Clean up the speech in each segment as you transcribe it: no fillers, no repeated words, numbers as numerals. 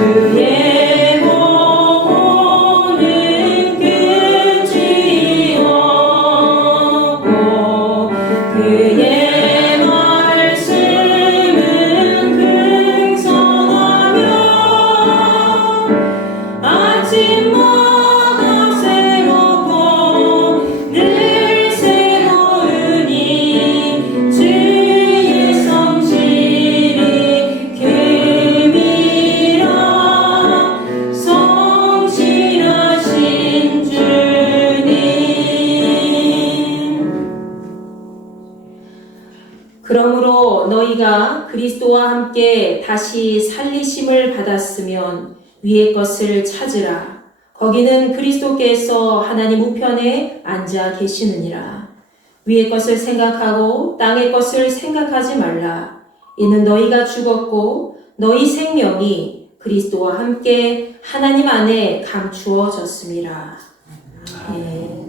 주의 보호는 끝이 없고 그의 말씀은 풍성하며 아침마다 새롭고 늘 새로우니 주의 성실이 금이라 성실하신 주님. 그러므로 너희가 그리스도와 함께 다시 살리심을 받았으면 위의 것을 찾으라. 거기는 그리스도께서 하나님 우편에 앉아 계시느니라. 위의 것을 생각하고 땅의 것을 생각하지 말라. 이는 너희가 죽었고 너희 생명이 그리스도와 함께 하나님 안에 감추어졌음이라. 아멘.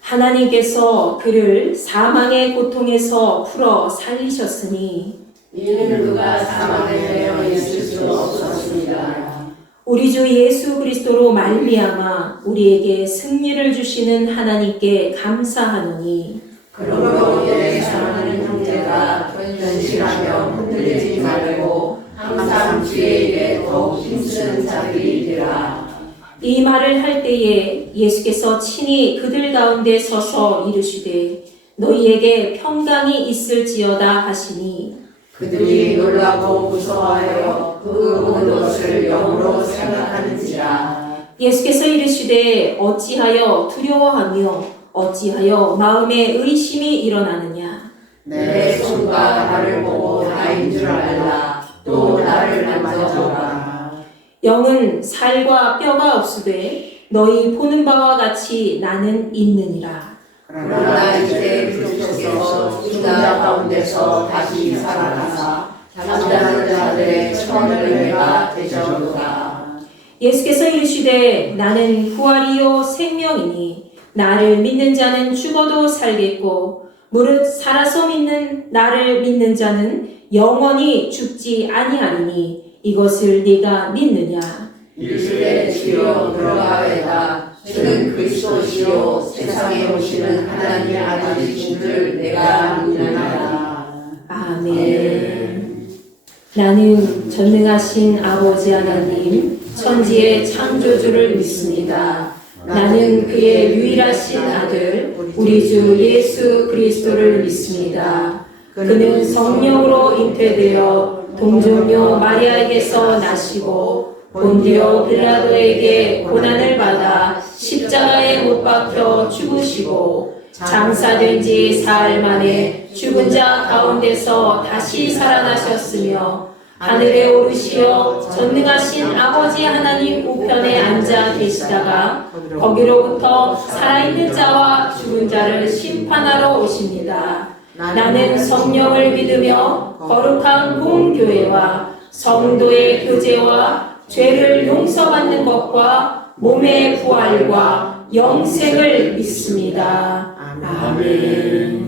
하나님께서 그를 사망의 고통에서 풀어 살리셨으니 이는 그가 사망에 매여 있을 수 없었습니다. 우리 주 예수 그리스도로 말미암아 우리에게 승리를 주시는 하나님께 감사하노니 그러므로 이에 사랑하는 형제가 견실하며 흔들리지 말고 항상 주의 일에 더욱 힘쓰는 자들이 되라. 이 말을 할 때에 예수께서 친히 그들 가운데 서서 이르시되 너희에게 평강이 있을지어다 하시니 그들이 놀라고 무서워하여 그 모든 것을 영으로 생각하는지라. 예수께서 이르시되 어찌하여 두려워하며 어찌하여 마음에 의심이 일어나느냐. 내 손과 나를 보고 나인 줄 알라. 또 나를 만져보라. 영은 살과 뼈가 없으되 너희 보는 바와 같이 나는 있느니라. 그러나 이제 그리스도께서 죽은 자 가운데서 다시 살아나사 잠자는 자들의 천을매가 되셨도다. 예수께서 이르시되 나는 부활이요 생명이니 나를 믿는 자는 죽어도 살겠고 무릇 살아서 믿는 나를 믿는 자는 영원히 죽지 아니하리니 이것을 네가 믿느냐. 이르시되 주여 그러하외다. 주는 그리스도시요 세상에 오시는 하나님의 아들이신 줄 내가 믿나이다. 아멘. 나는 전능하신 아버지 하나님 천지의 창조주를 믿습니다. 나는 그의 유일하신 아들 우리 주 예수 그리스도를 믿습니다. 그는 성령으로 잉태되어 동정녀 마리아에게서 나시고 본디오 빌라도에게 고난을 받아 십자가에 못 박혀 죽으시고 장사된 지 사흘 만에 죽은 자 가운데서 다시 살아나셨으며 하늘에 오르시어 전능하신 아버지 하나님 우편에 앉아 계시다가 거기로부터 살아있는 자와 죽은 자를 심판하러 오십니다. 나는 성령을 믿으며 거룩한 공교회와 성도의 교제와 죄를 용서받는 것과 몸의 부활과 영생을 믿습니다. 아멘.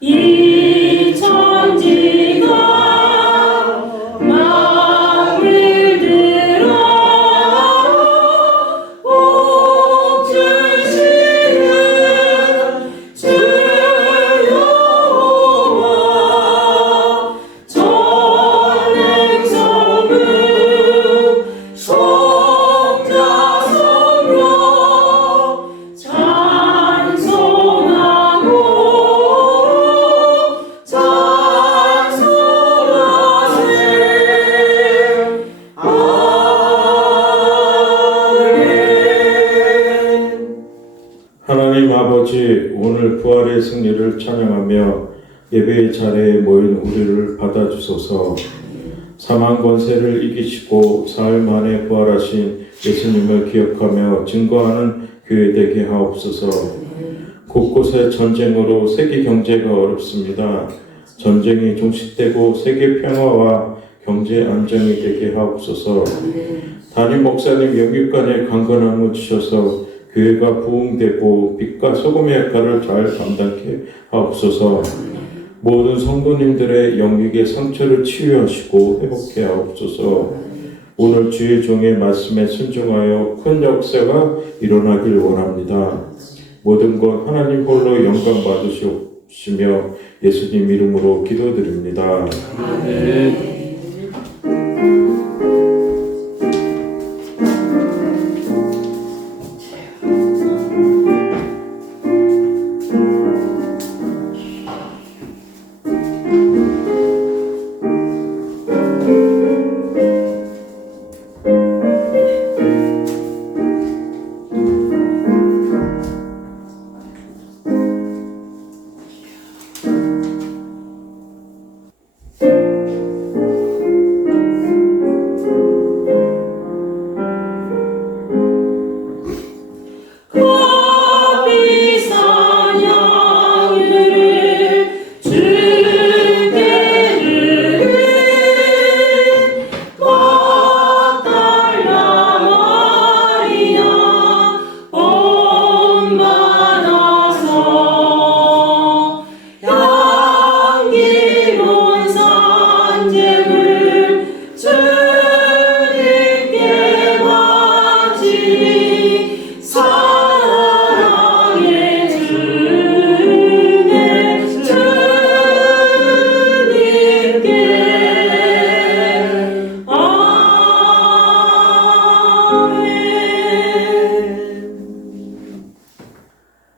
이 천지가 마음을 들어 복 주시는 주 여호와 전능성은 성자 성령 찬송하고 하나님 아버지, 오늘 부활의 승리를 찬양하며 예배의 자리에 모인 우리를 받아주소서. 사망 권세를 이기시고 사흘 만에 부활하신 예수님을 기억하며 증거하는 교회 되게 하옵소서. 곳곳에 전쟁으로 세계 경제가 어렵습니다. 전쟁이 종식되고 세계 평화와 경제 안정이 되게 하옵소서. 담임 목사님 영육간에 강건함을 주셔서 교회가 부흥되고 빛과 소금의 역할을 잘 감당케 하옵소서. 모든 성도님들의 영육의 상처를 치유하시고 회복케 하옵소서. 오늘 주의 종의 말씀에 순종하여 큰 역사가 일어나길 원합니다. 모든 것 하나님 홀로 영광 받으시며 예수님 이름으로 기도드립니다. 아멘.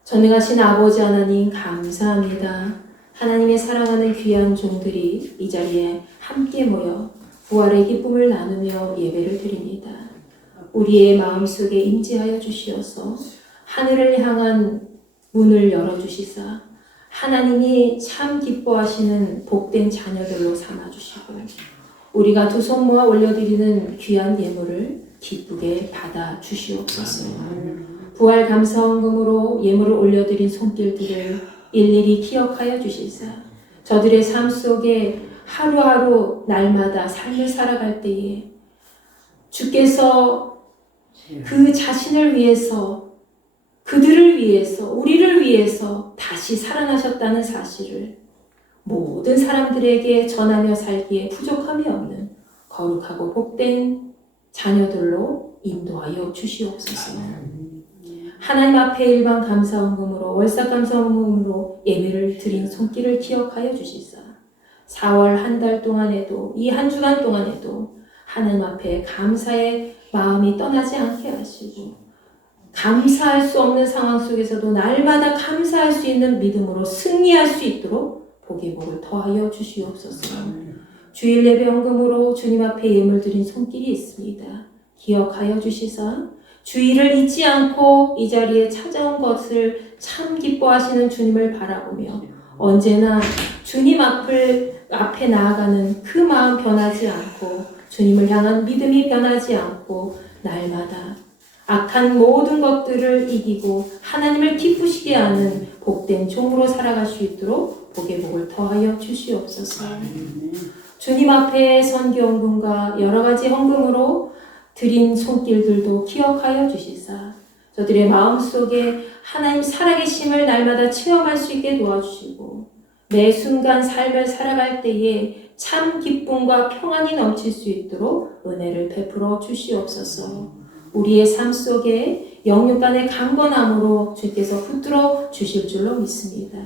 전능하신 아버지 하나님 감사합니다. 하나님의 사랑하는 귀한 종들이 이 자리에 함께 모여 부활의 기쁨을 나누며 예배를 드립니다. 우리의 마음속에 임재하여 주시어서 하늘을 향한 문을 열어주시사 하나님이 참 기뻐하시는 복된 자녀들로 삼아주시고 우리가 두 손 모아 올려드리는 귀한 예물을 기쁘게 받아 주시옵소서. 부활 감사헌금으로 예물을 올려드린 손길들을 일일이 기억하여 주시사 저들의 삶 속에 하루하루 날마다 삶을 살아갈 때에 주께서 그 자신을 위해서, 그들을 위해서, 우리를 위해서 다시 살아나셨다는 사실을 모든 사람들에게 전하며 살기에 부족함이 없는 거룩하고 복된 자녀들로 인도하여 주시옵소서. 하나님 앞에 일반 감사헌금으로, 월삭 감사헌금으로 예배를 드린 손길을 기억하여 주시사 4월 한 달 동안에도, 이 한 주간 동안에도 하나님 앞에 감사의 마음이 떠나지 않게 하시고 감사할 수 없는 상황 속에서도 날마다 감사할 수 있는 믿음으로 승리할 수 있도록 복의 복을 더하여 주시옵소서. 주일 예배 헌금으로 주님 앞에 예물 드린 손길이 있습니다. 기억하여 주시사 주일을 잊지 않고 이 자리에 찾아온 것을 참 기뻐하시는 주님을 바라보며 언제나 주님 앞에 나아가는 그 마음 변하지 않고 주님을 향한 믿음이 변하지 않고 날마다 악한 모든 것들을 이기고 하나님을 기쁘시게 하는 복된 종으로 살아갈 수 있도록 복의 복을 더하여 주시옵소서. 주님 앞에 선기헌금과 여러 가지 헌금으로 드린 손길들도 기억하여 주시사 저들의 마음속에 하나님 살아계심을 날마다 체험할 수 있게 도와주시고 매 순간 삶을 살아갈 때에 참 기쁨과 평안이 넘칠 수 있도록 은혜를 베풀어 주시옵소서. 우리의 삶 속에 영육간의 강건함으로 주께서 붙들어 주실 줄로 믿습니다.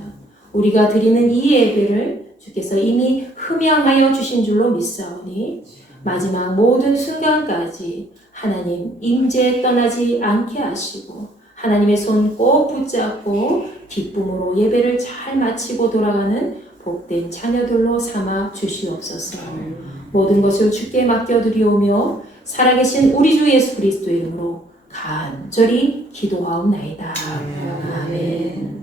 우리가 드리는 이 예배를 주께서 이미 흠양하여 주신 줄로 믿사오니 마지막 모든 순간까지 하나님 임재 떠나지 않게 하시고 하나님의 손 꼭 붙잡고 기쁨으로 예배를 잘 마치고 돌아가는 복된 자녀들로 삼아 주시옵소서. 모든 것을 주께 맡겨드리오며 살아계신 우리 주 예수 그리스도 이름으로 간절히 기도하옵나이다. 아멘.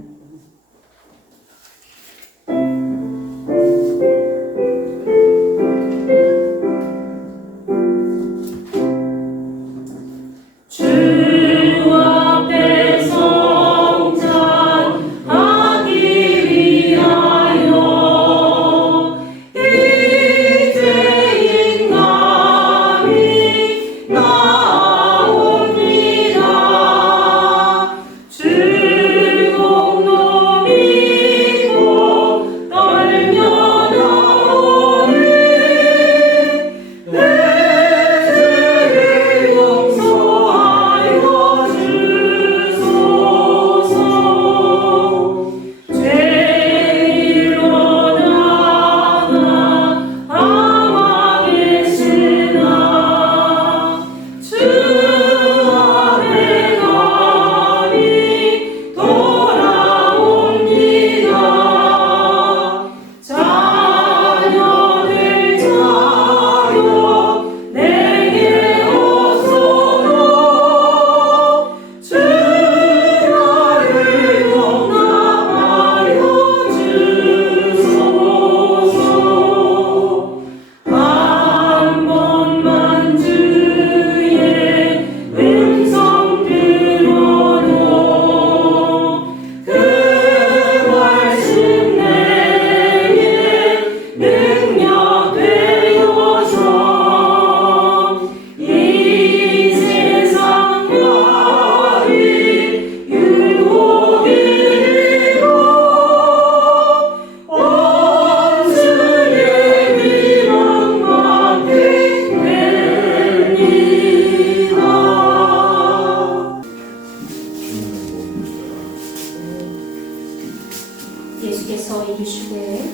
예수께서 이르시되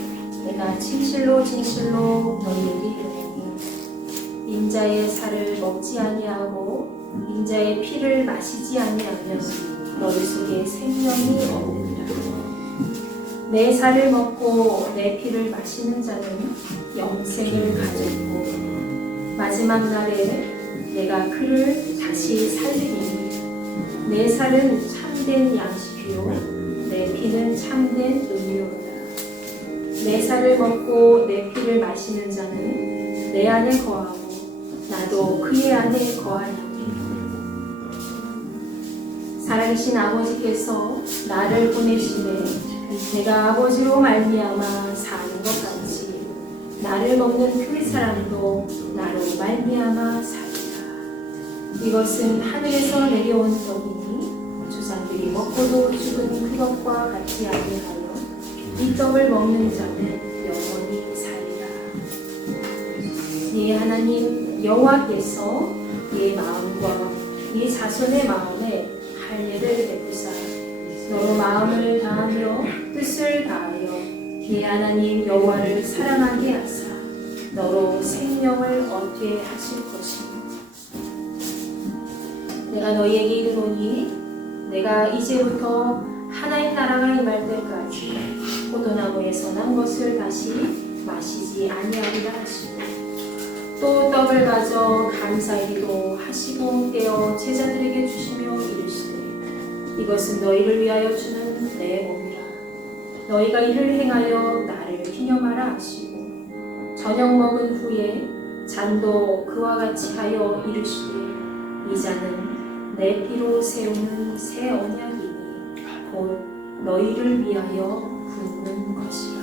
내가 진실로 진실로 너희에게 이르노니 인자의 살을 먹지 아니하고 인자의 피를 마시지 아니하면 너희 속에 생명이 없느니라. 내 살을 먹고 내 피를 마시는 자는 영생을 가졌고 마지막 날에 내가 그를 다시 살리리니 내 살은 참된 양식이요 내 피는 참된 음료로다. 내 살을 먹고 내 피를 마시는 자는 내 안에 거하고 나도 그의 안에 거하리니 살아계신 아버지께서 나를 보내시되 내가 아버지로 말미암아 사는 것 같이 나를 먹는 그 사람도 나로 말미암아 살리라. 이것은 하늘에서 내려온 떡이니 조상들이 먹고도 죽은 그것과 같지 아니하여 이 떡을 먹는 자는 영원히 살리라. 예 하나님 여호와께서 예 마음과 예 자손의 마음에 할례를 베푸사 너로 마음을 다하며 뜻을 다하여 예 하나님 여호와를 사랑하게 하사 너로 생명을 얻게 하실 것이니 내가 너희에게 이르노니 내가 이제부터 하나님 나라가 임할 때까지 포도나무에서 난 것을 다시 마시지 아니하리라 하시고 또 떡을 가져 감사이기도 하시고 떼어 제자들에게 주시며 이르시되 이것은 너희를 위하여 주는 내 몸이라. 너희가 이를 행하여 나를 기념하라 하시고 저녁 먹은 후에 잔도 그와 같이 하여 이르시되 이 잔은 내 피로 세우는 새 언약이니 곧 너희를 위하여 붓는 것이라.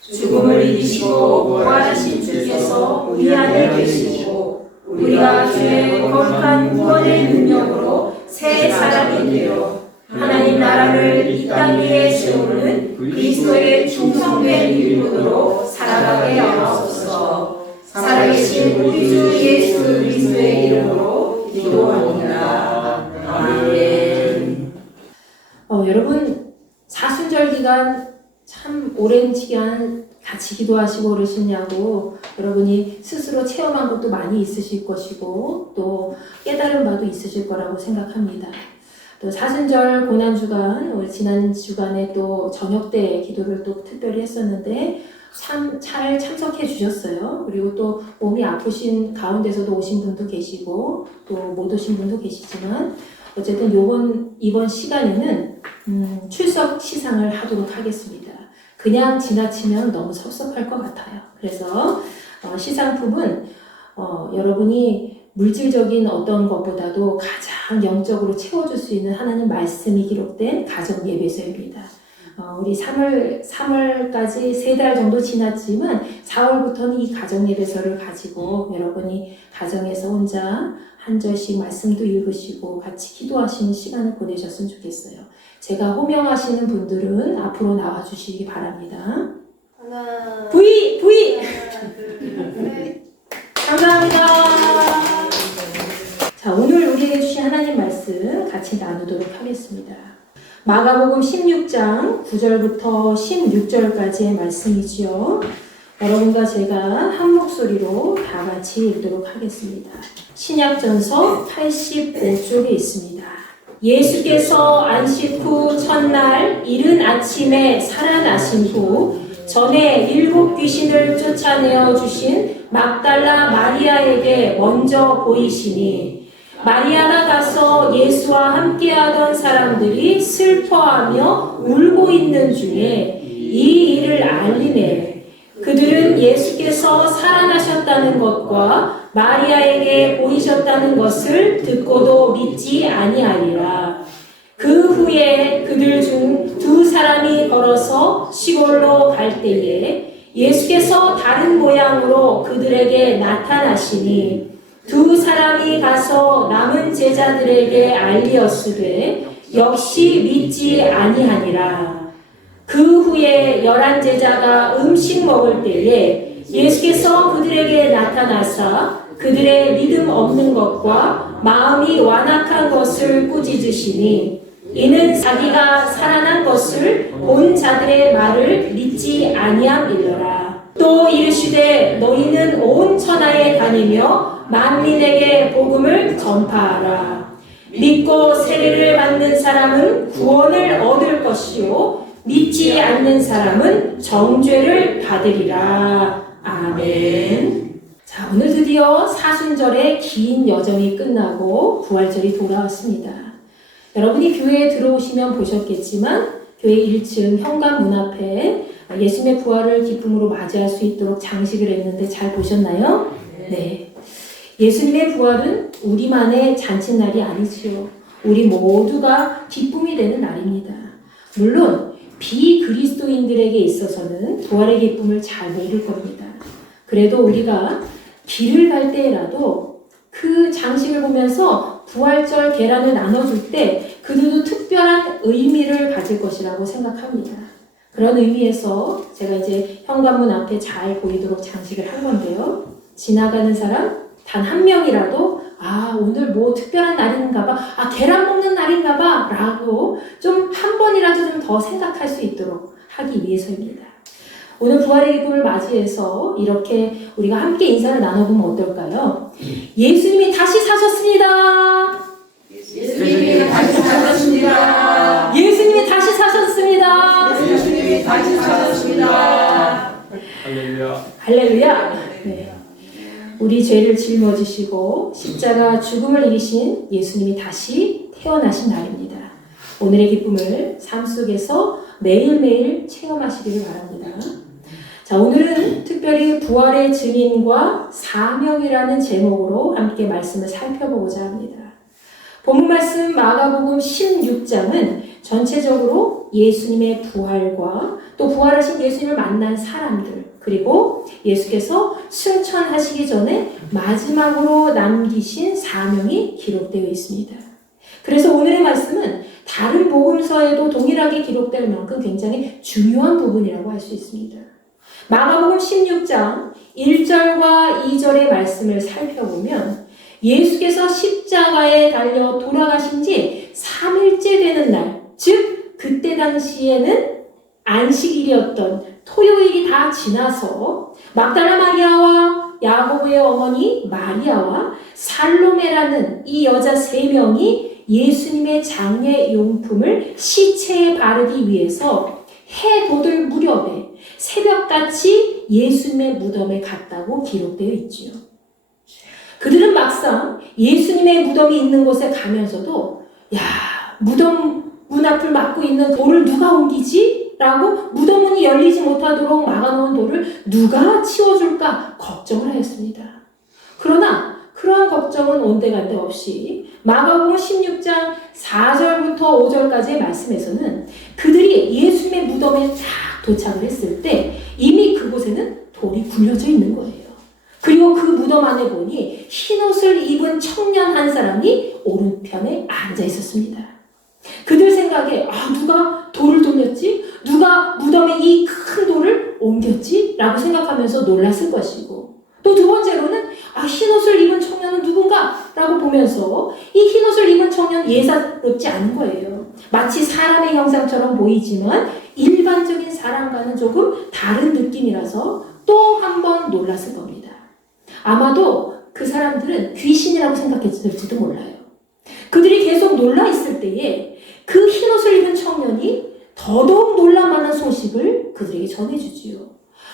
죽음을 이기시고 부활하신 주께서 우리 안에 계시고 우리가 주의 거룩한 구원의 능력으로 새 사람이 되어 하나님 나라를 이 땅 위에 세우는 그리스도의 충성된 일꾼으로 살아가게 하옵소서. 살아계신 우리 주 예수 그리스도의 이름으로 기도합니다. 아멘. 여러분 사순절 기간 참 오랜 시간 같이 기도하시고 그러시냐고 여러분이 스스로 체험한 것도 많이 있으실 것이고 또 깨달은 바도 있으실 거라고 생각합니다. 또 사순절 고난주간 우리 지난 주간에 또 저녁 때 기도를 또 특별히 했었는데 참 잘 참석해 주셨어요. 그리고 또 몸이 아프신 가운데서도 오신 분도 계시고 또 못 오신 분도 계시지만 어쨌든 이번 시간에는 출석 시상을 하도록 하겠습니다. 그냥 지나치면 너무 섭섭할 것 같아요. 그래서 시상품은 여러분이 물질적인 어떤 것보다도 가장 영적으로 채워줄 수 있는 하나님 말씀이 기록된 가정 예배서입니다. 우리 3월까지 3달 정도 지났지만 4월부터는 이 가정 예배서를 가지고 여러분이 가정에서 혼자 한 절씩 말씀도 읽으시고 같이 기도하시는 시간을 보내셨으면 좋겠어요. 제가 호명하시는 분들은 앞으로 나와주시기 바랍니다. 하나, V! 하나, 둘, 셋. 감사합니다. 자, 오늘 우리에게 주신 하나님 말씀 같이 나누도록 하겠습니다. 마가복음 16장 9절부터 16절까지의 말씀이지요. 여러분과 제가 한 목소리로 다 같이 읽도록 하겠습니다. 신약전서 85쪽에 있습니다. 예수께서 안식 후 첫날 이른 아침에 살아나신 후 전에 7 귀신을 쫓아내어 주신 막달라 마리아에게 먼저 보이시니 마리아가 가서 예수와 함께하던 사람들이 슬퍼하며 울고 있는 중에 이 일을 알리매 그들은 예수께서 살아나셨다는 것과 마리아에게 보이셨다는 것을 듣고도 믿지 아니하리라. 그 후에 그들 중 2 사람이 걸어서 시골로 갈 때에 예수께서 다른 모양으로 그들에게 나타나시니 2 사람이 가서 남은 제자들에게 알리었으되 역시 믿지 아니하니라. 그 후에 11 제자가 음식 먹을 때에 예수께서 그들에게 나타나사 그들의 믿음 없는 것과 마음이 완악한 것을 꾸짖으시니 이는 자기가 살아난 것을 본 자들의 말을 믿지 아니함이더라. 또 이르시되 너희는 온 천하에 다니며 만민에게 복음을 전파하라. 믿고 세례를 받는 사람은 구원을 얻을 것이요 믿지 않는 사람은 정죄를 받으리라. 아멘. 자, 오늘 드디어 사순절의 긴 여정이 끝나고 부활절이 돌아왔습니다. 여러분이 교회에 들어오시면 보셨겠지만 교회 1층 현관 문 앞에 예수님의 부활을 기쁨으로 맞이할 수 있도록 장식을 했는데 잘 보셨나요? 네. 예수님의 부활은 우리만의 잔칫날이 아니지요. 우리 모두가 기쁨이 되는 날입니다. 물론 비그리스도인들에게 있어서는 부활의 기쁨을 잘 모를 겁니다. 그래도 우리가 길을 갈 때라도 그 장식을 보면서 부활절 계란을 나눠줄 때 그들도 특별한 의미를 가질 것이라고 생각합니다. 그런 의미에서 제가 이제 현관문 앞에 잘 보이도록 장식을 한 건데요. 지나가는 사람 단 1 명이라도 오늘 뭐 특별한 날인가 봐, 계란 먹는 날인가 봐 라고 좀 한 번이라도 좀 더 생각할 수 있도록 하기 위해서입니다. 오늘 부활의 기쁨을 맞이해서 이렇게 우리가 함께 인사를 나눠보면 어떨까요? 예수님이 다시 사셨습니다. 예수님이 다시 사셨습니다. 예수님이 다시 사셨습니다. 예수님이 다시 사셨습니다. 할렐루야. 할렐루야. 네. 우리 죄를 짊어지시고 십자가 죽음을 이기신 예수님이 다시 태어나신 날입니다. 오늘의 기쁨을 삶 속에서 매일매일 체험하시기를 바랍니다. 자, 오늘은 특별히 부활의 증인과 사명이라는 제목으로 함께 말씀을 살펴보고자 합니다. 본문 말씀 마가복음 16장은 전체적으로 예수님의 부활과 또 부활하신 예수님을 만난 사람들, 그리고 예수께서 승천하시기 전에 마지막으로 남기신 사명이 기록되어 있습니다. 그래서 오늘의 말씀은 다른 복음서에도 동일하게 기록될 만큼 굉장히 중요한 부분이라고 할 수 있습니다. 마가복음 16장 1절과 2절의 말씀을 살펴보면 예수께서 십자가에 달려 돌아가신 지 3일째 되는 날, 즉 그때 당시에는 안식일이었던 토요일이 다 지나서 막달라 마리아와 야고보의 어머니 마리아와 살로메라는 이 여자 3명이 예수님의 장례 용품을 시체에 바르기 위해서 해 돋을 무렵에 새벽같이 예수님의 무덤에 갔다고 기록되어 있지요. 그들은 막상 예수님의 무덤이 있는 곳에 가면서도 무덤 문 앞을 막고 있는 돌을 누가 옮기지? 라고 무덤 문이 열리지 못하도록 막아놓은 돌을 누가 치워줄까 걱정을 하였습니다. 그러나 그러한 걱정은 온데간데 없이 마가복음 16장 4절부터 5절까지의 말씀에서는 그들이 예수님의 무덤에 딱 도착을 했을 때 이미 그곳에는 돌이 굴려져 있는 거예요. 그리고 그 무덤 안에 보니 흰옷을 입은 청년 한 사람이 오른편에 앉아 있었습니다. 그들 생각에 누가 돌을 돌렸지? 누가 무덤에 이 큰 돌을 옮겼지? 라고 생각하면서 놀랐을 것이고, 또 2번째로는 흰옷을 입은 청년은 누군가? 라고 보면서 이 흰옷을 입은 청년 예사롭지 않은 거예요. 마치 사람의 형상처럼 보이지만 일반적인 사람과는 조금 다른 느낌이라서 또 한 번 놀랐을 겁니다. 아마도 그 사람들은 귀신이라고 생각했을지도 몰라요. 그들이 계속 놀라 있을 때에 그 흰옷을 입은 청년이 더더욱 놀랄만한 소식을 그들에게 전해주지요.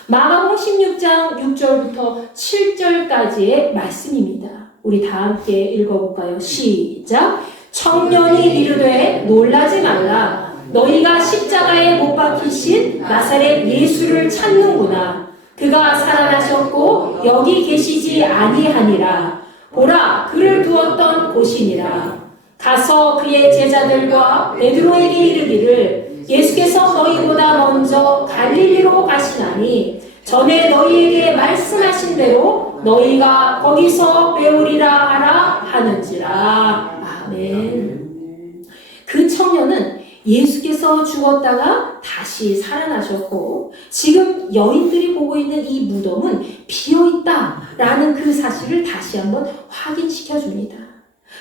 마가복음 16장 6절부터 7절까지의 말씀입니다. 우리 다 함께 읽어볼까요? 시작! 청년이 이르되 놀라지 말라. 너희가 십자가에 못 박히신 나사렛 예수를 찾는구나. 그가 살아나셨고 여기 계시지 아니하니라. 보라, 그를 두었던 곳이니라. 가서 그의 제자들과 베드로에게 이르기를 예수께서 너희보다 먼저 갈릴리로 가시나니 전에 너희에게 말씀하신 대로 너희가 거기서 배우리라 하라 하는지라. 아멘. 그 청년은 예수께서 죽었다가 다시 살아나셨고 지금 여인들이 보고 있는 이 무덤은 비어있다라는 그 사실을 다시 한번 확인시켜 줍니다.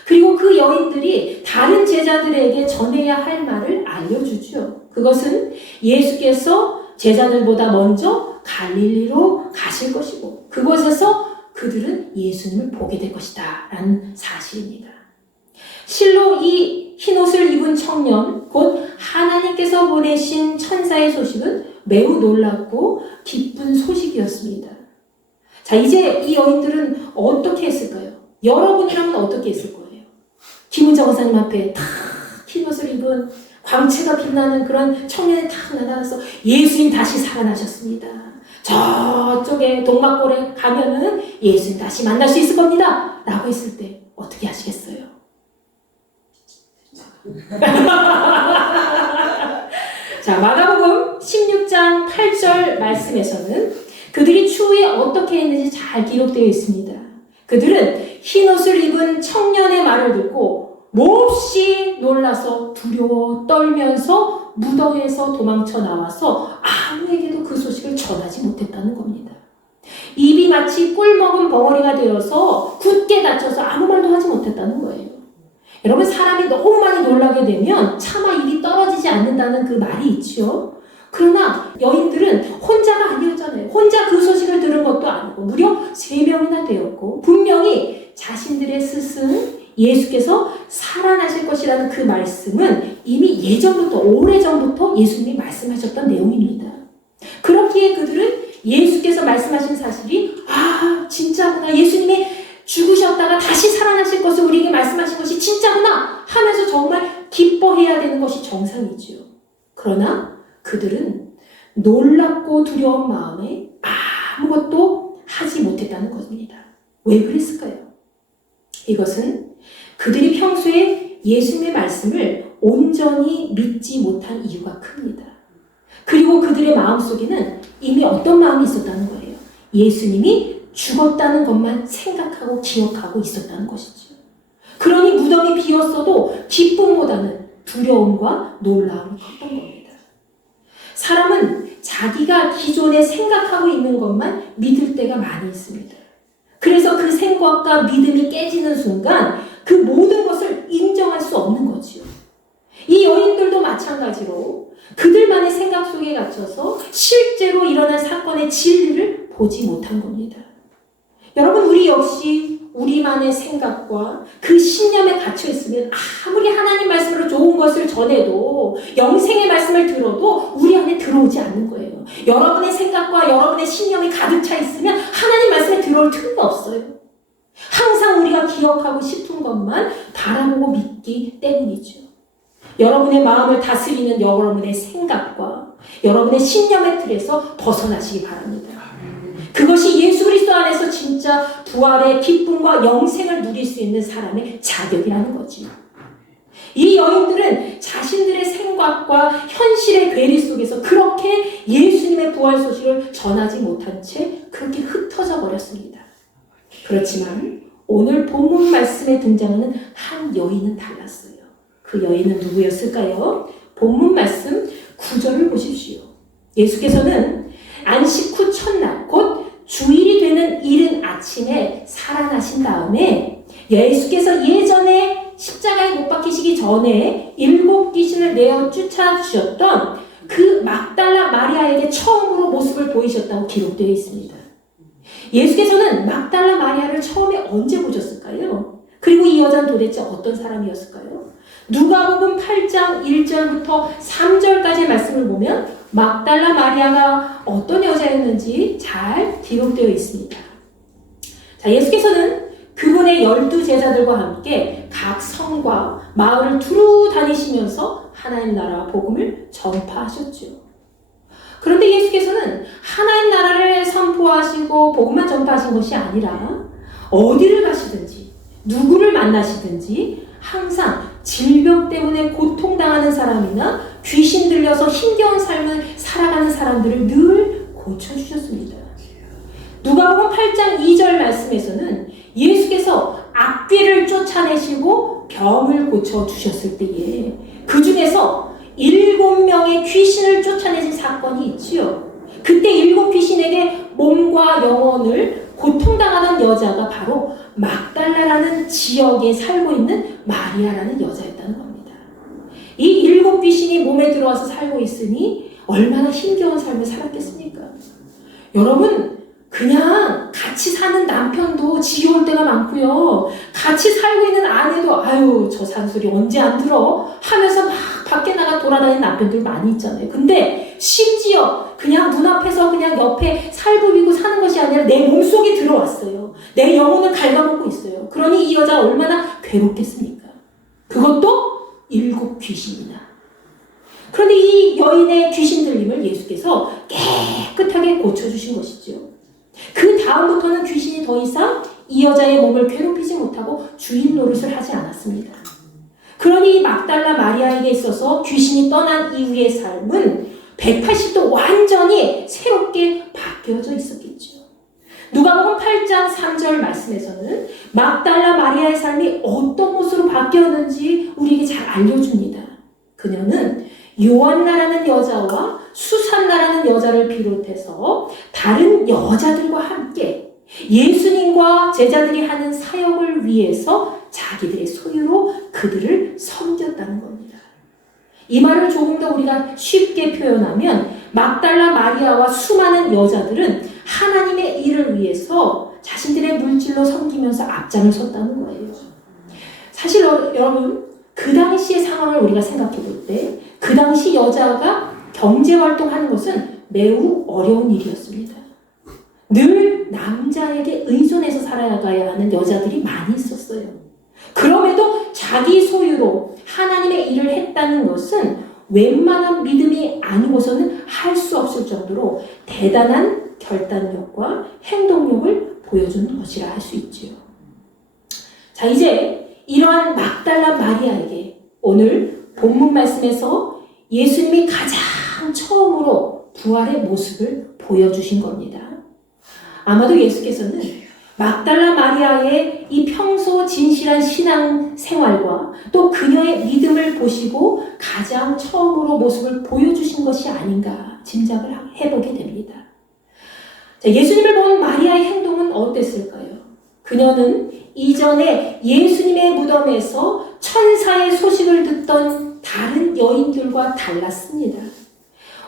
그리고 그 여인들이 다른 제자들에게 전해야 할 말을 알려주죠. 그것은 예수께서 제자들보다 먼저 갈릴리로 가실 것이고 그곳에서 그들은 예수님을 보게 될 것이다 라는 사실입니다. 실로 이 흰옷을 입은 청년, 곧 하나님께서 보내신 천사의 소식은 매우 놀랍고 기쁜 소식이었습니다. 자, 이제 이 여인들은 어떻게 했을까요? 여러분이라면 어떻게 했을 거예요? 김은정 원사님 앞에 탁 흰옷을 입은 광채가 빛나는 그런 청년이 탁 나타나서 예수님 다시 살아나셨습니다. 저쪽에 동막골에 가면은 예수님 다시 만날 수 있을 겁니다. 라고 했을 때 어떻게 하시겠어요? 자, 마가복음 16장 8절 말씀에서는 그들이 추후에 어떻게 했는지 잘 기록되어 있습니다. 그들은 흰옷을 입은 청년의 말을 듣고 몹시 놀라서 두려워 떨면서 무덤에서 도망쳐 나와서 아무에게도 그 소식을 전하지 못했다는 겁니다. 입이 마치 꿀 먹은 벙어리가 되어서 굳게 닫혀서 아무 말도 하지 못했다는 거예요. 여러분, 사람이 너무 많이 놀라게 되면 차마 입이 떨어지지 않는다는 그 말이 있죠. 그러나 여인들은 혼자가 아니었잖아요. 혼자 그 소식을 들은 것도 아니고 무려 3명이나 되었고 분명히 자신들의 스승 예수께서 살아나실 것이라는 그 말씀은 이미 예전부터 오래전부터 예수님이 말씀하셨던 내용입니다. 그렇기에 그들은 예수께서 말씀하신 사실이 진짜구나, 예수님이 죽으셨다가 다시 살아나실 것을 우리에게 말씀하신 것이 진짜구나 하면서 정말 기뻐해야 되는 것이 정상이죠. 그러나 그들은 놀랍고 두려운 마음에 아무것도 하지 못했다는 것입니다. 왜 그랬을까요? 이것은 그들이 평소에 예수님의 말씀을 온전히 믿지 못한 이유가 큽니다. 그리고 그들의 마음속에는 이미 어떤 마음이 있었다는 거예요. 예수님이 죽었다는 것만 생각하고 기억하고 있었다는 것이죠. 그러니 무덤이 비었어도 기쁨보다는 두려움과 놀라움이 컸던 겁니다. 사람은 자기가 기존에 생각하고 있는 것만 믿을 때가 많이 있습니다. 그래서 그 생각과 믿음이 깨지는 순간 그 모든 것을 인정할 수 없는 거지요. 이 여인들도 마찬가지로 그들만의 생각 속에 갇혀서 실제로 일어난 사건의 진리를 보지 못한 겁니다. 여러분, 우리 역시 우리만의 생각과 그 신념에 갇혀 있으면 아무리 하나님 말씀으로 좋은 것을 전해도 영생의 말씀을 들어도 우리 안에 들어오지 않는 거예요. 여러분의 생각과 여러분의 신념이 가득 차 있으면 하나님 말씀에 들어올 틈이 없어요. 항상 우리가 기억하고 싶은 것만 바라보고 믿기 때문이죠. 여러분의 마음을 다스리는 여러분의 생각과 여러분의 신념의 틀에서 벗어나시기 바랍니다. 그것이 예수 그리스도 안에서 진짜 부활의 기쁨과 영생을 누릴 수 있는 사람의 자격이라는 거지. 이 여인들은 자신들의 생각과 현실의 괴리 속에서 그렇게 예수님의 부활 소식을 전하지 못한 채 그렇게 흩어져 버렸습니다. 그렇지만 오늘 본문 말씀에 등장하는 한 여인은 달랐어요. 그 여인은 누구였을까요? 본문 말씀 9절을 보십시오. 예수께서는 안식 후 첫날 곧 주일이 되는 이른 아침에 살아나신 다음에 예수께서 예전에 십자가에 못 박히시기 전에 7 귀신을 내어 쫓아주셨던 그 막달라 마리아에게 처음으로 모습을 보이셨다고 기록되어 있습니다. 예수께서는 막달라 마리아를 처음에 언제 보셨을까요? 그리고 이 여자는 도대체 어떤 사람이었을까요? 누가복음 8장 1절부터 3절까지의 말씀을 보면 막달라 마리아가 어떤 여자였는지 잘 기록되어 있습니다. 자, 예수께서는 그분의 12제자들과 함께 각 성과 마을을 두루 다니시면서 하나님 나라 복음을 전파하셨죠. 그런데 예수께서는 하나님 나라를 선포하시고 복음만 전파하신 것이 아니라 어디를 가시든지 누구를 만나시든지 항상 질병 때문에 고통당하는 사람이나 귀신 들려서 힘겨운 삶을 살아가는 사람들을 늘 고쳐주셨습니다. 누가복음 8장 2절 말씀에서는 예수께서 악귀를 쫓아내시고 병을 고쳐주셨을 때에 그 중에서 7명의 귀신을 쫓아내신 사건이 있지요. 그때 7 귀신에게 몸과 영혼을 고통당하는 여자가 바로 막달라라는 지역에 살고 있는 마리아라는 여자였다는 겁니다. 이 7 귀신이 몸에 들어와서 살고 있으니 얼마나 힘겨운 삶을 살았겠습니까? 여러분, 그냥 같이 사는 남편도 지겨울 때가 많고요. 같이 살고 있는 아내도 아유 저 산소리 언제 안 들어? 하면서 막 밖에 나가 돌아다니는 남편들 많이 있잖아요. 근데 심지어 그냥 눈앞에서 그냥 옆에 살부비고 사는 것이 아니라 내 몸속에 들어왔어요. 내 영혼을 갉아먹고 있어요. 그러니 이 여자 얼마나 괴롭겠습니까? 그것도 7 귀신이나. 그런데 이 여인의 귀신 들림을 예수께서 깨끗하게 고쳐주신 것이죠. 그 다음부터는 귀신이 더 이상 이 여자의 몸을 괴롭히지 못하고 주인 노릇을 하지 않았습니다. 그러니 막달라 마리아에게 있어서 귀신이 떠난 이후의 삶은 180도 완전히 새롭게 바뀌어져 있었겠죠. 누가복음 8장 3절 말씀에서는 막달라 마리아의 삶이 어떤 모습으로 바뀌었는지 우리에게 잘 알려줍니다. 그녀는 요한나라는 여자와 수산나라는 여자를 비롯해서 다른 여자들과 함께 예수님과 제자들이 하는 사역을 위해서 자기들의 소유로 그들을 섬겼다는 겁니다. 이 말을 조금 더 우리가 쉽게 표현하면 막달라 마리아와 수많은 여자들은 하나님의 일을 위해서 자신들의 물질로 섬기면서 앞장을 섰다는 거예요. 사실 여러분, 그 당시의 상황을 우리가 생각해 볼 때 그 당시 여자가 경제활동하는 것은 매우 어려운 일이었습니다. 늘 남자에게 의존해서 살아가야 하는 여자들이 많이 있었어요. 그럼에도 자기 소유로 하나님의 일을 했다는 것은 웬만한 믿음이 아니고서는 할 수 없을 정도로 대단한 결단력과 행동력을 보여주는 것이라 할 수 있지요. 자, 이제 이러한 막달라 마리아에게 오늘 본문 말씀에서 예수님이 가장 처음으로 부활의 모습을 보여주신 겁니다. 아마도 예수께서는 막달라 마리아의 이 평소 진실한 신앙 생활과 또 그녀의 믿음을 보시고 가장 처음으로 모습을 보여주신 것이 아닌가 짐작을 해보게 됩니다. 자, 예수님을 본 마리아의 행동은 어땠을까요? 그녀는 이전에 예수님의 무덤에서 천사의 소식을 듣던 다른 여인들과 달랐습니다.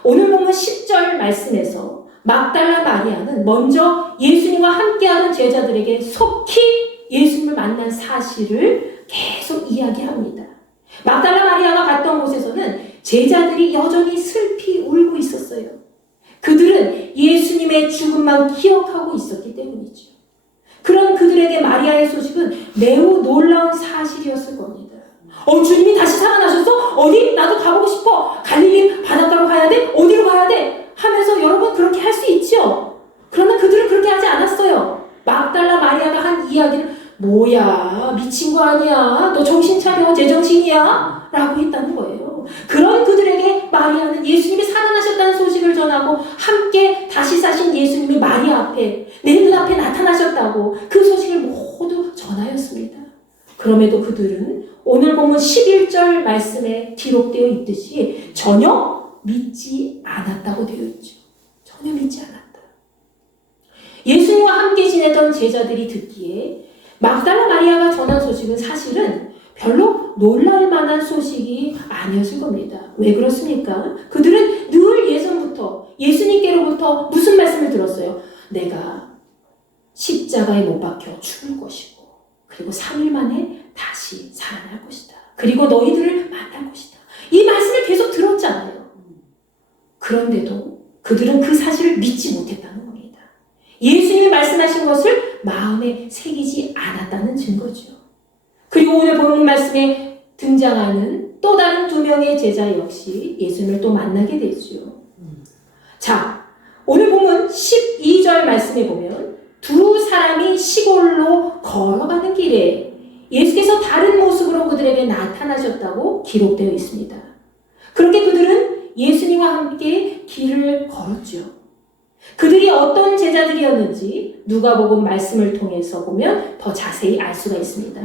오늘 보면 10절 말씀에서 막달라 마리아는 먼저 예수님과 함께하던 제자들에게 속히 예수님을 만난 사실을 계속 이야기합니다. 막달라 마리아가 갔던 곳에서는 제자들이 여전히 슬피 울고 있었어요. 그들은 예수님의 죽음만 기억하고 있었기 때문이죠. 그런 그들에게 마리아의 소식은 매우 놀라운 사실이었을 겁니다. 주님이 다시 살아나셨어? 어디? 나도 가보고 싶어. 갈릴리 바닷가로 가야 돼? 어디로 가야 돼? 하면서 여러분 그렇게 할 수 있죠. 그러나 그들은 그렇게 하지 않았어요. 막달라 마리아가 한 이야기를 뭐야 미친 거 아니야? 너 정신 차려 제정신이야? 라고 했다는 거예요. 그런 그들에게 마리아는 예수님이 살아나셨다는 소식을 전하고 함께 다시 사신 예수님이 마리아 앞에 내 눈앞에 나타나셨다고 그 소식을 모두 전하였습니다. 그럼에도 그들은 오늘 보면 11절 말씀에 기록되어 있듯이 전혀 믿지 않았다고 되어 있죠. 전혀 믿지 않았다. 예수님과 함께 지내던 제자들이 듣기에 막달라 마리아가 전한 소식은 사실은 별로 놀랄 만한 소식이 아니었을 겁니다. 왜 그렇습니까? 그들은 늘 예전부터 예수님께로부터 무슨 말씀을 들었어요? 내가 십자가에 못 박혀 죽을 것이고 그리고 3일 만에 다시 살아날 것이다. 그리고 너희들을 만날 것이다. 이 말씀을 계속 들었잖아요. 그런데도 그들은 그 사실을 믿지 못했다는 겁니다. 예수님이 말씀하신 것을 마음에 새기지 않았다는 증거죠. 그리고 오늘 본문 말씀에 등장하는 또 다른 두 명의 제자 역시 예수님을 또 만나게 되죠. 자, 오늘 본문 12절 말씀에 보면 두 사람이 시골로 걸어가는 길에 예수께서 다른 모습으로 그들에게 나타나셨다고 기록되어 있습니다. 그렇게 그들은 예수님과 함께 길을 걸었죠. 그들이 어떤 제자들이었는지 누가복음 말씀을 통해서 보면 더 자세히 알 수가 있습니다.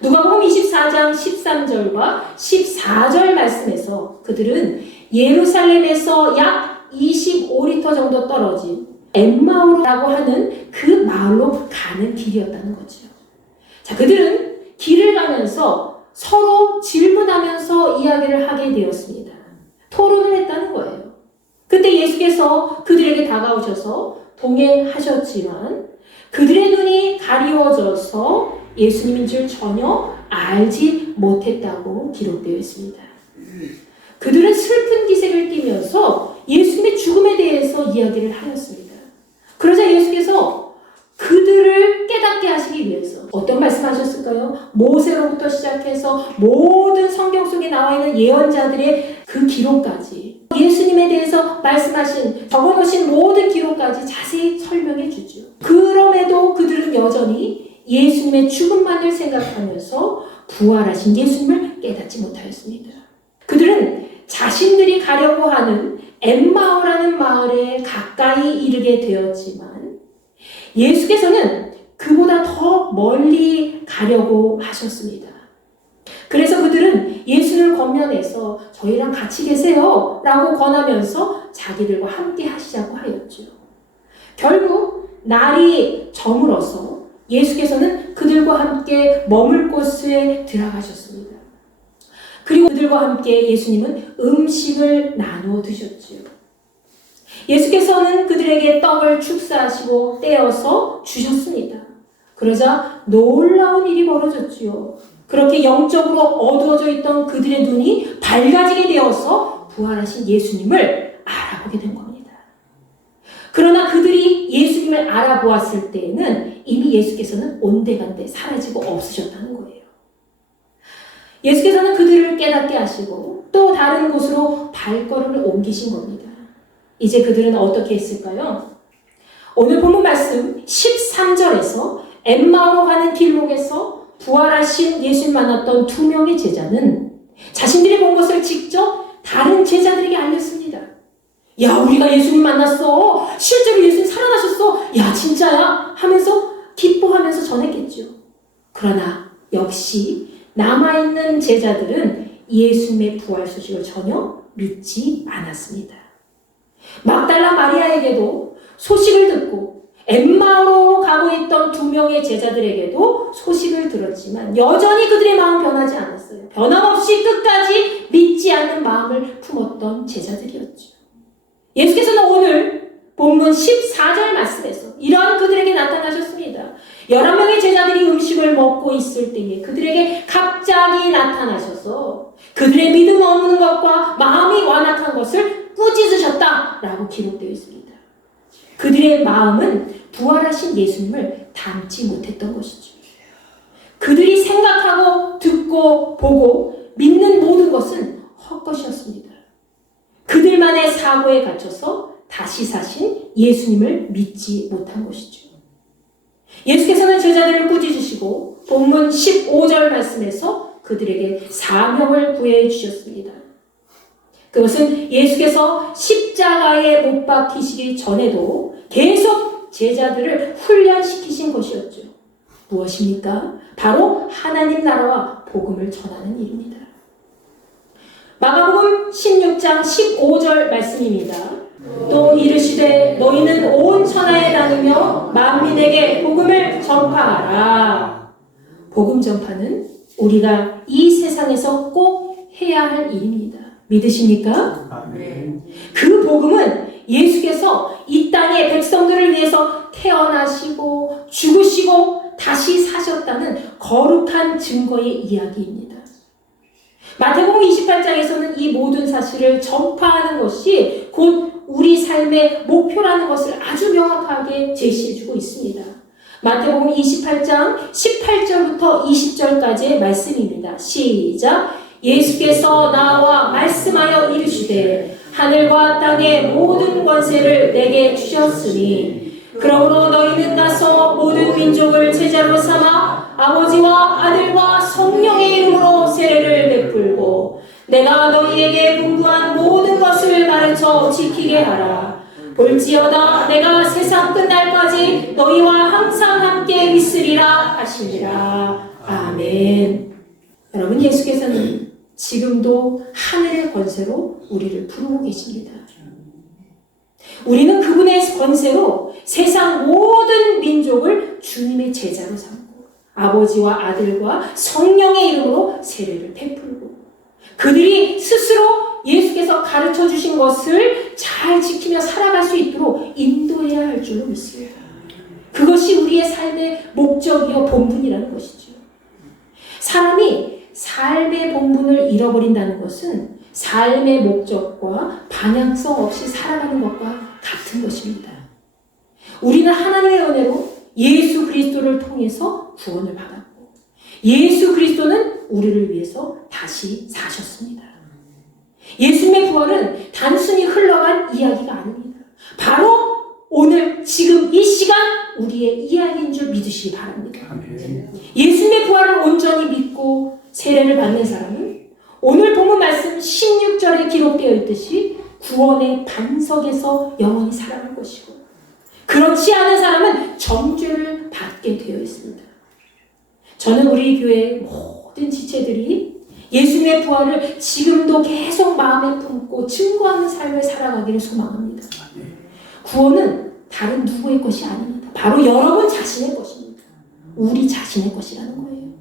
누가복음 24장 13절과 14절 말씀에서 그들은 예루살렘에서 약 25리터 정도 떨어진 엠마오라고 하는 그 마을로 가는 길이었다는 거죠. 자, 그들은 길을 가면서 서로 질문하면서 이야기를 하게 되었습니다. 토론을 했다는 거예요. 그때 예수께서 그들에게 다가오셔서 동행하셨지만 그들의 눈이 가리워져서 예수님인 줄 전혀 알지 못했다고 기록되어 있습니다. 그들은 슬픈 기색을 띠면서 예수님의 죽음에 대해서 이야기를 하였습니다. 그러자 예수께서 그들을 깨닫게 하시기 위해서 어떤 말씀하셨을까요? 모세로부터 시작해서 모든 성경 속에 나와 있는 예언자들의 그 기록까지 예수님에 대해서 말씀하신 적어놓으신 모든 기록까지 자세히 설명해 주죠. 그럼에도 그들은 여전히 예수님의 죽음만을 생각하면서 부활하신 예수님을 깨닫지 못하였습니다. 그들은 자신들이 가려고 하는 엠마오라는 마을에 가까이 이르게 되었지만 예수께서는 그보다 더 멀리 가려고 하셨습니다. 그래서 그들은 예수를 권면해서 저희랑 같이 계세요 라고 권하면서 자기들과 함께 하시자고 하였죠. 결국 날이 저물어서 예수께서는 그들과 함께 머물 곳에 들어가셨습니다. 그리고 그들과 함께 예수님은 음식을 나누어 드셨지요. 예수께서는 그들에게 떡을 축사하시고 떼어서 주셨습니다. 그러자 놀라운 일이 벌어졌지요. 그렇게 영적으로 어두워져 있던 그들의 눈이 밝아지게 되어서 부활하신 예수님을 알아보게 된 겁니다. 그러나 그들이 예수님을 알아보았을 때에는 이미 예수께서는 온데간데 사라지고 없으셨다는 거예요. 예수께서는 그들을 깨닫게 하시고 또 다른 곳으로 발걸음을 옮기신 겁니다. 이제 그들은 어떻게 했을까요? 오늘 본문 말씀 13절에서 엠마오로 가는 길목에서 부활하신 예수님 만났던 두 명의 제자는 자신들이 본 것을 직접 다른 제자들에게 알렸습니다. 야, 우리가 예수님 만났어. 실제로 예수님 살아나셨어. 야, 진짜야? 하면서 기뻐하면서 전했겠죠. 그러나 역시 남아있는 제자들은 예수님의 부활 소식을 전혀 믿지 않았습니다. 막달라 마리아에게도 소식을 듣고 엠마오로 가고 있던 두 명의 제자들에게도 소식을 들었지만 여전히 그들의 마음 변하지 않았어요. 변함없이 끝까지 믿지 않는 마음을 품었던 제자들이었죠. 예수께서는 오늘 본문 14절 말씀에서 이러한 그들에게 나타나셨습니다. 11명의 제자들이 음식을 먹고 있을 때에 그들에게 갑자기 나타나셔서 그들의 믿음 없는 것과 마음이 완악한 것을 꾸짖으셨다라고 기록되어 있습니다. 그들의 마음은 부활하신 예수님을 닮지 못했던 것이죠. 그들이 생각하고 듣고 보고 믿는 모든 것은 헛것이었습니다. 그들만의 사고에 갇혀서 다시 사신 예수님을 믿지 못한 것이죠. 예수께서는 제자들을 꾸짖으시고 본문 15절 말씀에서 그들에게 사명을 구해 주셨습니다. 그것은 예수께서 십자가에 못 박히시기 전에도 계속 제자들을 훈련시키신 것이었죠. 무엇입니까? 바로 하나님 나라와 복음을 전하는 일입니다. 마가복음 16장 15절 말씀입니다. 또 이르시되 너희는 온 천하에 다니며 만민에게 복음을 전파하라. 복음 전파는 우리가 이 세상에서 꼭 해야 할 일입니다. 믿으십니까? 그 복음은 예수께서 이 땅의 백성들을 위해서 태어나시고 죽으시고 다시 사셨다는 거룩한 증거의 이야기입니다. 마태복음 28장에서는 이 모든 사실을 전파하는 것이 곧 우리 삶의 목표라는 것을 아주 명확하게 제시해주고 있습니다. 마태복음 28장 18절부터 20절까지의 말씀입니다. 시작! 예수께서 나와 말씀하여 이르시되 하늘과 땅의 모든 권세를 내게 주셨으니 그러므로 너희는 가서 모든 민족을 제자로 삼아 아버지와 아들과 성령의 이름으로 세례를 베풀고 내가 너희에게 분부한 모든 것을 가르쳐 지키게 하라. 볼지어다 내가 세상 끝날까지 너희와 항상 함께 있으리라 하시니라. 아멘. 여러분, 예수께서는 지금도 하늘의 권세로 우리를 부르고 계십니다. 우리는 그분의 권세로 세상 모든 민족을 주님의 제자로 삼고 아버지와 아들과 성령의 이름으로 세례를 베풀고 그들이 스스로 예수께서 가르쳐 주신 것을 잘 지키며 살아갈 수 있도록 인도해야 할 줄로 믿습니다. 그것이 우리의 삶의 목적이요 본분이라는 것이죠. 사람이 삶의 본분을 잃어버린다는 것은 삶의 목적과 방향성 없이 살아가는 것과 같은 것입니다. 우리는 하나님의 은혜로 예수 그리스도를 통해서 구원을 받았고 예수 그리스도는 우리를 위해서 다시 사셨습니다. 예수님의 부활은 단순히 흘러간 이야기가 아닙니다. 바로 오늘 지금 이 시간 우리의 이야기인 줄 믿으시기 바랍니다. 예수님의 부활을 온전히 믿고 세례를 받는 사람은 오늘 본문 말씀 16절에 기록되어 있듯이 구원의 반석에서 영원히 살아갈 것이고 그렇지 않은 사람은 정죄를 받게 되어 있습니다. 저는 우리 교회의 모든 지체들이 예수님의 부활을 지금도 계속 마음에 품고 증거하는 삶을 살아가기를 소망합니다. 구원은 다른 누구의 것이 아닙니다. 바로 여러분 자신의 것입니다. 우리 자신의 것이라는 거예요.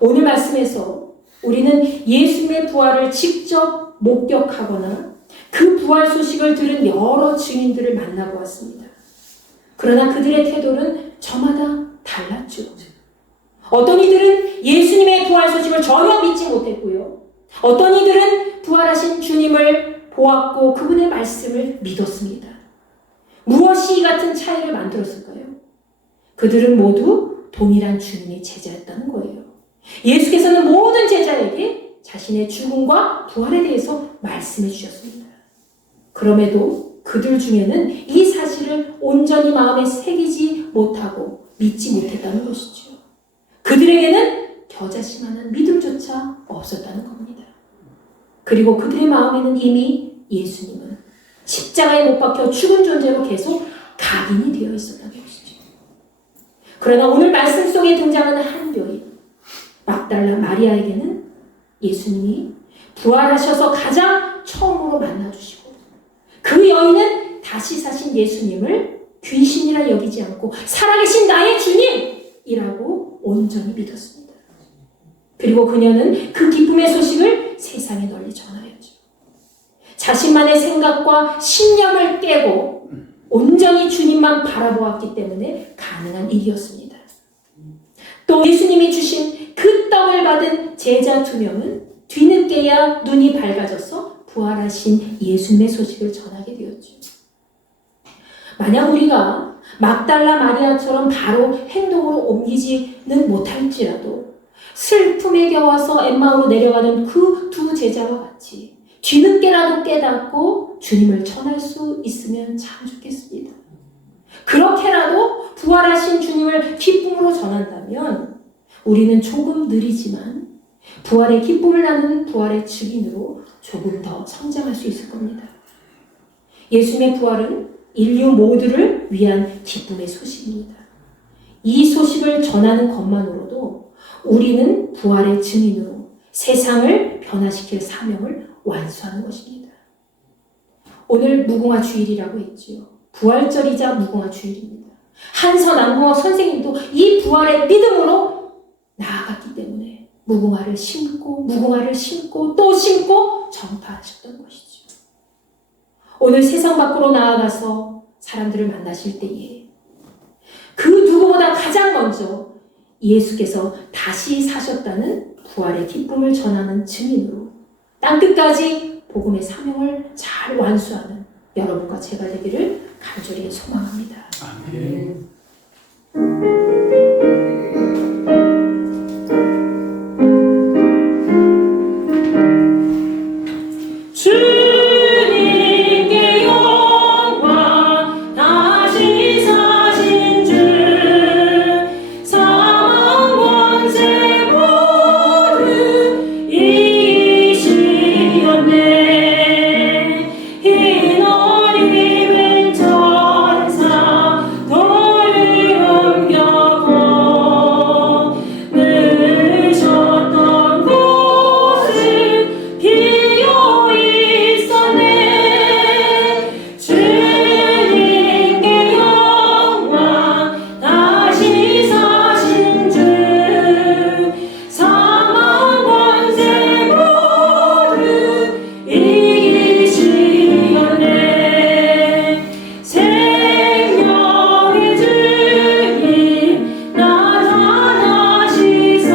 오늘 말씀에서 우리는 예수님의 부활을 직접 목격하거나 그 부활 소식을 들은 여러 증인들을 만나보았습니다. 그러나 그들의 태도는 저마다 달랐죠. 어떤 이들은 예수님의 부활 소식을 전혀 믿지 못했고요. 어떤 이들은 부활하신 주님을 보았고 그분의 말씀을 믿었습니다. 무엇이 이 같은 차이를 만들었을까요? 그들은 모두 동일한 주님의 제자였다는 거예요. 예수께서는 모든 제자에게 자신의 죽음과 부활에 대해서 말씀해 주셨습니다. 그럼에도 그들 중에는 이 사실을 온전히 마음에 새기지 못하고 믿지 못했다는 것이죠. 그들에게는 겨자씨만한 믿음조차 없었다는 겁니다. 그리고 그들의 마음에는 이미 예수님은 십자가에 못 박혀 죽은 존재로 계속 각인이 되어 있었다는 것이죠. 그러나 오늘 말씀 속에 등장하는 한 여인 막달라 마리아에게는 예수님이 부활하셔서 가장 처음으로 만나주시고 그 여인은 다시 사신 예수님을 귀신이라 여기지 않고 살아계신 나의 주님이라고 온전히 믿었습니다. 그리고 그녀는 그 기쁨의 소식을 세상에 널리 전하였죠. 자신만의 생각과 신념을 깨고 온전히 주님만 바라보았기 때문에 가능한 일이었습니다. 또 예수님이 주신 그 떡을 받은 제자 2명은 뒤늦게야 눈이 밝아져서 부활하신 예수님의 소식을 전하게 되었죠. 만약 우리가 막달라 마리아처럼 바로 행동으로 옮기지는 못할지라도 슬픔에 겨워서 엠마오로 내려가는 그 2 제자와 같이 뒤늦게라도 깨닫고 주님을 전할 수 있으면 참 좋겠습니다. 그렇게라도 부활하신 주님을 기쁨으로 전한다면 우리는 조금 느리지만 부활의 기쁨을 나누는 부활의 증인으로 조금 더 성장할 수 있을 겁니다. 예수님의 부활은 인류 모두를 위한 기쁨의 소식입니다. 이 소식을 전하는 것만으로도 우리는 부활의 증인으로 세상을 변화시킬 사명을 완수하는 것입니다. 오늘 무궁화 주일이라고 했지요. 부활절이자 무궁화 주일입니다. 한선 안무어 선생님도 이 부활의 믿음으로 나아갔기 때문에 무궁화를 심고 또 심고 전파하셨던 것이죠. 오늘 세상 밖으로 나아가서 사람들을 만나실 때에 그 누구보다 가장 먼저 예수께서 다시 사셨다는 부활의 기쁨을 전하는 증인으로 땅끝까지 복음의 사명을 잘 완수하는 여러분과 제가 되기를 간절히 소망합니다. 아멘. 주님께 영광 다시 사신 주 사망 권세 모두 이기시었네. 흰 옷 입은 천사 돌을 옮겨고 늦었던 곳은 비어 있었네. 주님께 영광 다시 사신 주 사망 권세 모두 이기시었네. 생명의 주님 나타나시사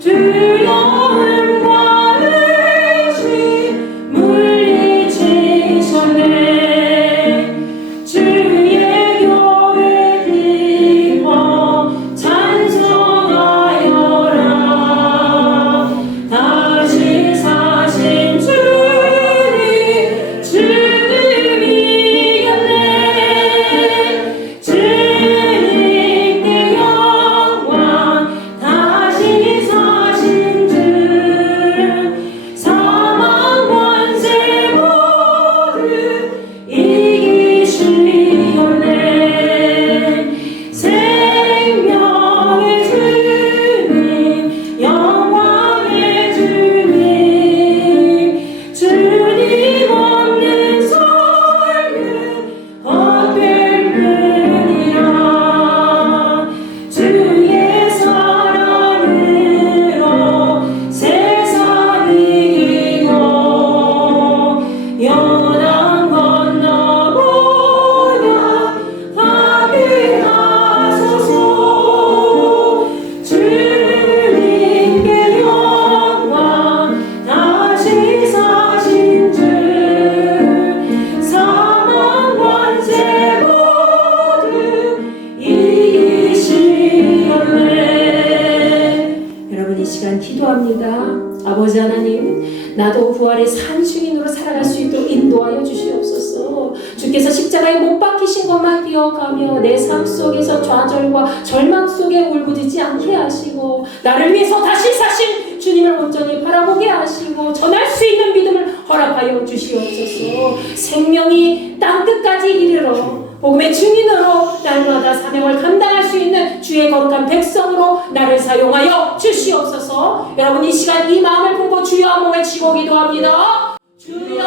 두려움과 의심 물리치셨네. 주의 교회 기뻐 찬송하여라. 다시 사신 주님 주님이었네. 주님께 영광 다시 사신 주 사망 권세 모두 이기시었네. 생명의 주님 영광의 주님 주님 없는 삶은 헛될 뿐이라. 주의 사랑으로 세상 이기고 연한 건너보냐 하게 하소서. 주님께 영광 다시 사신 주 사망 권세 모두 이기시었네. 여러분 이 시간 기도합니다. 아버지 하나님, 나도 부활의 산 증인으로 살아갈 수 있도록 인도하여 주시옵소서. 주께서 십자가에 못 박히신 것만 기억하며 내 삶 속에서 좌절과 절망 속에 울부짖지 않게 하시고 나를 위해서 다시 사신 주님을 온전히 바라보게 하시고 전할 수 있는 믿음을 허락하여 주시옵소서. 생명이 땅끝까지 이르러 복음의 증인으로 날마다 사명을 감당할 수 있는 주의 거룩한 백성으로 나를 사용하여 주시옵소서. 여러분 이 시간 이 마음을 품고 주여 한 몸에 치고 기도합니다. 주여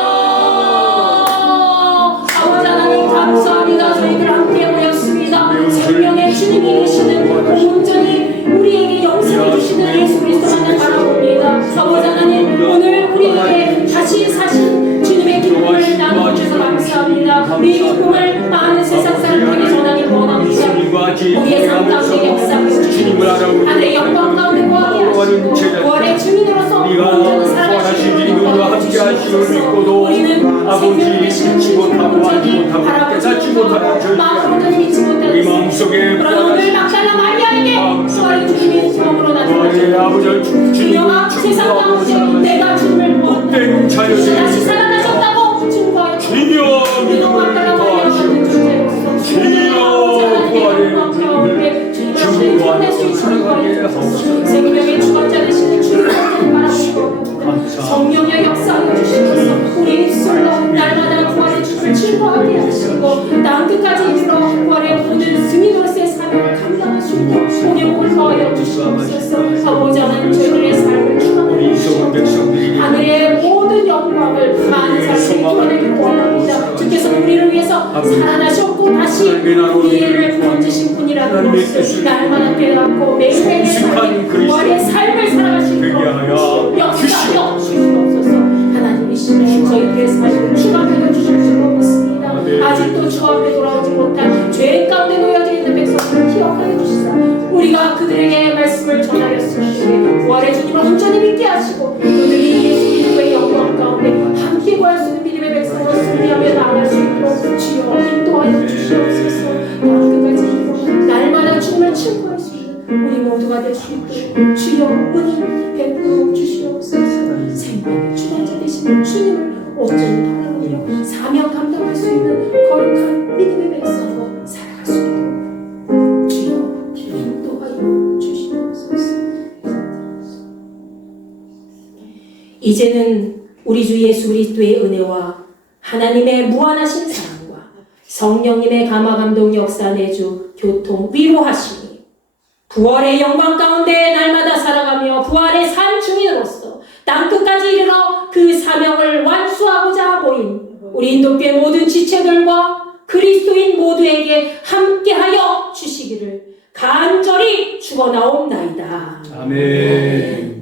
아버지 하나님 감사합니다. 저희들 함께 모였습니다. 생명의 주님이 계시는 온전히 우리에게 영생을 주시는 예수 그리스도만을 바라봅니다. 아버지 하나님 오늘 우리에게 다시 사신 주님의 기쁨을 나눠주셔서 감사합니다. 우리의 기쁨을 많은 세상 사람들에게 전하기 원합니다. 우리의 삶 가운데 역사하여 주시옵소서. 하늘의 영광 가운데 거하게 하시고 부활의 주민으로서 온전히 살아가시는 우리와 함께 하시옵소서. 우리는 생명을 계시는 주님을 온전히 바라보지 못하고 마음으로 믿지 못하는 그런 오늘 막달라 마리아에게 부활의 주님의 주먹으로 나타나셨고 주님아 세상 가운데 내가 주님을 못된 다시 살아나셨다고 증거하여 주님도 막달라 마리아가 된 존재로서 생명의 주관자 되시는 주님을 바라보고 성령의 역사하여 주시면서 우리 입술로 날마다 부활의 주를 즐거워하게 하시고 땅끝까지 이르러 부활의 모든 승인으로서의 사명을 감당할 수 있도록 동역을 더하여 주시옵소서. 아버지 하나님 저희들의 삶을 충만하게 주시옵소서. 하늘의 모든 영광을 많은 사람에게 드러내기를 원합니다. 주께서 우리를 위해서 살아나셨고 다시 우리를 구원주신 분이라는 것을 날마다 깨닫고 매일매일 부활의 삶을 살아가시도록 역사하여 주시옵소서. 하나님이시네 저희들의 삶을 주관하여 주실 줄 믿습니다. 아직도 주 앞에 돌아오지 못한 죄 가운데 놓여져 있는 백성들을 기억하여 주시사 우리가 그들에게 온전히 믿게 하시고 그들이 예수 그리스도의 영광 가운데 함께 구할 수 있는 믿음의 백성으로 승리하며 나아갈 수 있도록 주여 인도하여 주시옵소서. 끝까지 날마다 주님을 친구할 수 있는 우리 모두가 될 수 있도록 주여 은혜를 베풀어 주시옵소서. 생명의 주관자 되시는 주님을 온전히 바라보며 사명 감당할 수 있는 거룩한 믿음의 백성으로 살아갈 수 있도록 주여 인도하여 주시옵소서. 이제는 우리 주 예수 그리스도의 은혜와 하나님의 무한하신 사랑과 성령님의 감화감동 역사 내주 교통 위로하시니 부활의 영광 가운데 날마다 살아가며 부활의 산 증인으로서 땅끝까지 이르러 그 사명을 완수하고자 모인 우리 인도교회 모든 지체들과 그리스도인 모두에게 함께하여 주시기를 간절히 축원하옵나이다. 아멘.